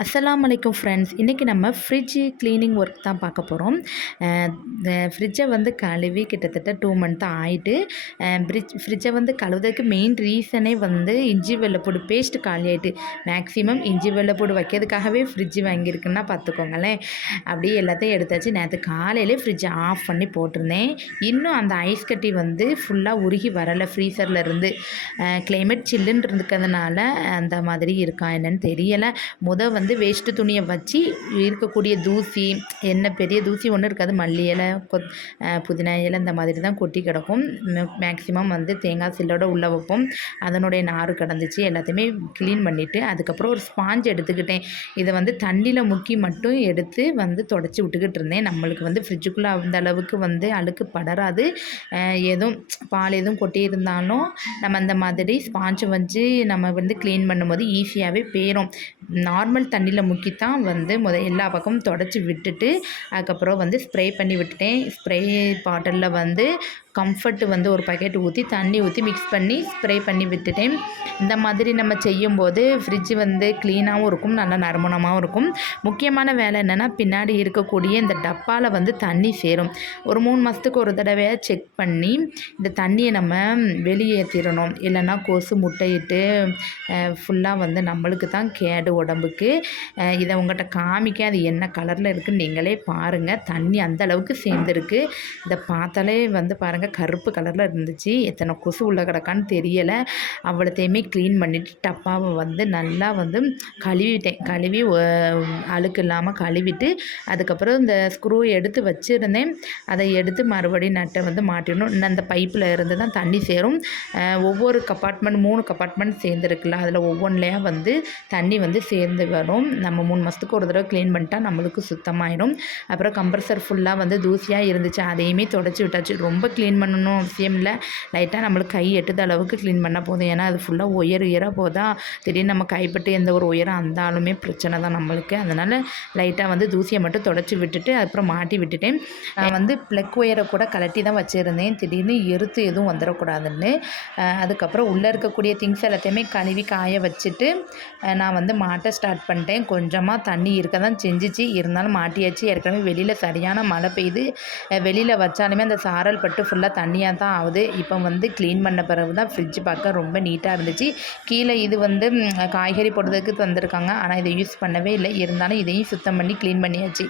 அஸ்ஸலாமு அலைக்கும் ஃப்ரெண்ட்ஸ். இன்றைக்கி நம்ம ஃப்ரிட்ஜ் க்ளீனிங் ஒர்க் தான் பார்க்க போகிறோம். இந்த ஃப்ரிட்ஜை வந்து கழுவி கிட்டத்தட்ட 2 மந்த் ஆகிட்டு. ஃப்ரிட்ஜை வந்து கழுவுறதுக்கு மெயின் ரீசனே வந்து இஞ்சி வெள்ளைப்பூடு பேஸ்ட் காலி ஆகிட்டு. மேக்ஸிமம் இஞ்சி வெள்ளைப்பூடு வைக்கிறதுக்காகவே ஃப்ரிட்ஜ் வாங்கியிருக்குன்னா பார்த்துக்கோங்களேன். அப்படியே எல்லாத்தையும் எடுத்தாச்சு. நேற்று காலையிலே ஃப்ரிட்ஜை ஆஃப் பண்ணி போட்டிருந்தேன். இன்னும் அந்த ஐஸ் கட்டி வந்து ஃபுல்லாக உருகி வரலை ஃப்ரீசரில் இருந்து. கிளைமேட் சில்லுன்னு இருக்கிறதுனால அந்த மாதிரி இருக்கா என்னன்னு தெரியலை. வந்து வேஸ்ட்டு துணியை வச்சு இருக்கக்கூடிய தூசி, என்ன பெரிய தூசி ஒன்றும் இருக்காது. மல்லி இலை, புதினா இலை இந்த மாதிரி தான் கொட்டி கிடக்கும். மேக்ஸிமம் வந்து தேங்காய் சில்லோட உள்ளே வைப்போம். அதனுடைய நார் கிடந்துச்சு. எல்லாத்தையுமே க்ளீன் பண்ணிவிட்டு அதுக்கப்புறம் ஒரு ஸ்பாஞ்ச் எடுத்துக்கிட்டேன். இதை வந்து தண்ணியில் முக்கி மட்டும் எடுத்து வந்து தொடச்சி விட்டுக்கிட்டு இருந்தேன். நம்மளுக்கு வந்து ஃப்ரிட்ஜுக்குள்ளே அந்த அளவுக்கு வந்து அழுக்கு படராது. எதுவும் பால் எதுவும் கொட்டியிருந்தாலும் நம்ம அந்த மாதிரி ஸ்பாஞ்சை வச்சு நம்ம வந்து க்ளீன் பண்ணும்போது ஈஸியாகவே போயிடும். நார்மல் தண்ணியில் முக்கித்தான் வந்து எல்லா பக்கமும் தொடச்சி விட்டுட்டு அதுக்கப்புறம் வந்து ஸ்ப்ரே பண்ணி விட்டுட்டேன். ஸ்ப்ரே பாட்டிலில் வந்து கம்ஃபர்ட் வந்து ஒரு பாக்கெட் ஊற்றி தண்ணி ஊற்றி மிக்ஸ் பண்ணி ஸ்ப்ரே பண்ணி விட்டுட்டேன். இந்த மாதிரி நம்ம செய்யும்போது ஃப்ரிட்ஜ் வந்து க்ளீனாகவும் இருக்கும், நல்லா நறுமணமாகவும் இருக்கும். முக்கியமான வேலை என்னென்னா, பின்னாடி இருக்கக்கூடிய இந்த டப்பாவில் வந்து தண்ணி சேரும். ஒரு 3 மாதத்துக்கு ஒரு தடவையாக செக் பண்ணி இந்த தண்ணியை நம்ம வெளியேற்றிடணும். இல்லைன்னா கொசு முட்டையிட்டு ஃபுல்லாக வந்து நம்மளுக்கு தான் கேடு உடம்புக்கு. இதை உங்கள்கிட்ட காமிக்க அது என்ன கலரில் இருக்குதுன்னு நீங்களே பாருங்கள். தண்ணி அந்தளவுக்கு சேர்ந்துருக்கு. இதை பார்த்தாலே வந்து பாருங்கள், கருப்பு கலரில் இருந்துச்சு. எத்தனை கொசு உள்ள கிடக்கான்னு தெரியலை. அவ்வளோத்தையுமே க்ளீன் பண்ணிவிட்டு டப்பாவை வந்து நல்லா வந்து கழுவிட்டேன். கழுவி அழுக்கு இல்லாமல் கழுவிட்டு அதுக்கப்புறம் இந்த ஸ்க்ரூ எடுத்து வச்சுருந்தேன். அதை எடுத்து மறுபடியும் நட்டை வந்து மாட்டிடணும். இன்னும் அந்த பைப்பில் இருந்து தான் தண்ணி சேரும். ஒவ்வொரு கப்பார்ட்மெண்ட் 3 கப்பார்ட்மெண்ட் சேர்ந்துருக்குல்ல, அதில் ஒவ்வொன்றிலையா வந்து தண்ணி வந்து சேர்ந்து வரும். நம்ம 3 மாதத்துக்கு ஒரு தடவை க்ளீன் பண்ணிட்டா நம்மளுக்கு சுத்தமாயிடும். அப்புறம் கம்ப்ரஸர் ஃபுல்லாக வந்து தூசியாக இருந்துச்சு, அதையுமே தொடச்சி விட்டாச்சு. ரொம்ப க்ளீன் பண்ணணும் அவசியம் இல்லை. லைட்டாக நம்மளுக்கு கை எட்டுத அளவுக்கு க்ளீன் பண்ணால் போதும். ஏன்னா அது ஃபுல்லாக உயராக போதா, திடீர்னு நம்ம கைப்பட்டு எந்த ஒரு உயரம் இருந்தாலுமே பிரச்சனை தான் நம்மளுக்கு. அதனால் லைட்டாக வந்து தூசியை மட்டும் தொடச்சி விட்டுட்டு அப்புறம் மாட்டி விட்டுட்டேன். நான் வந்து ப்ளக் ஒயரை கூட கலட்டி தான் வச்சுருந்தேன், திடீர்னு எருத்து எதுவும் வந்துடக்கூடாதுன்னு. அதுக்கப்புறம் உள்ளே இருக்கக்கூடிய திங்ஸ் எல்லாத்தையுமே கழுவி காய வச்சுட்டு நான் வந்து மாட்ட ஸ்டார்ட் பண்ணிட்டேன். கொஞ்சமாக தண்ணி இருக்க தான் செஞ்சிச்சு, இருந்தாலும் மாட்டியாச்சு. ஏற்கனவே வெளியில் சரியான மழை பெய்யுது. வெளியில் வச்சாலுமே அந்த சாரல் பட்டு ஃபுல்லாக தண்ணியாக தான் ஆகுது. இப்போ வந்து க்ளீன் பண்ண பிறகு தான் ஃப்ரிட்ஜ் பார்க்க ரொம்ப நீட்டாக இருந்துச்சு. கீழே இது வந்து காய்கறி போடுறதுக்கு வந்திருக்காங்க, ஆனால் இதை யூஸ் பண்ணவே இல்லை. இருந்தாலும் இதையும் சுத்தம் பண்ணி க்ளீன் பண்ணியாச்சு.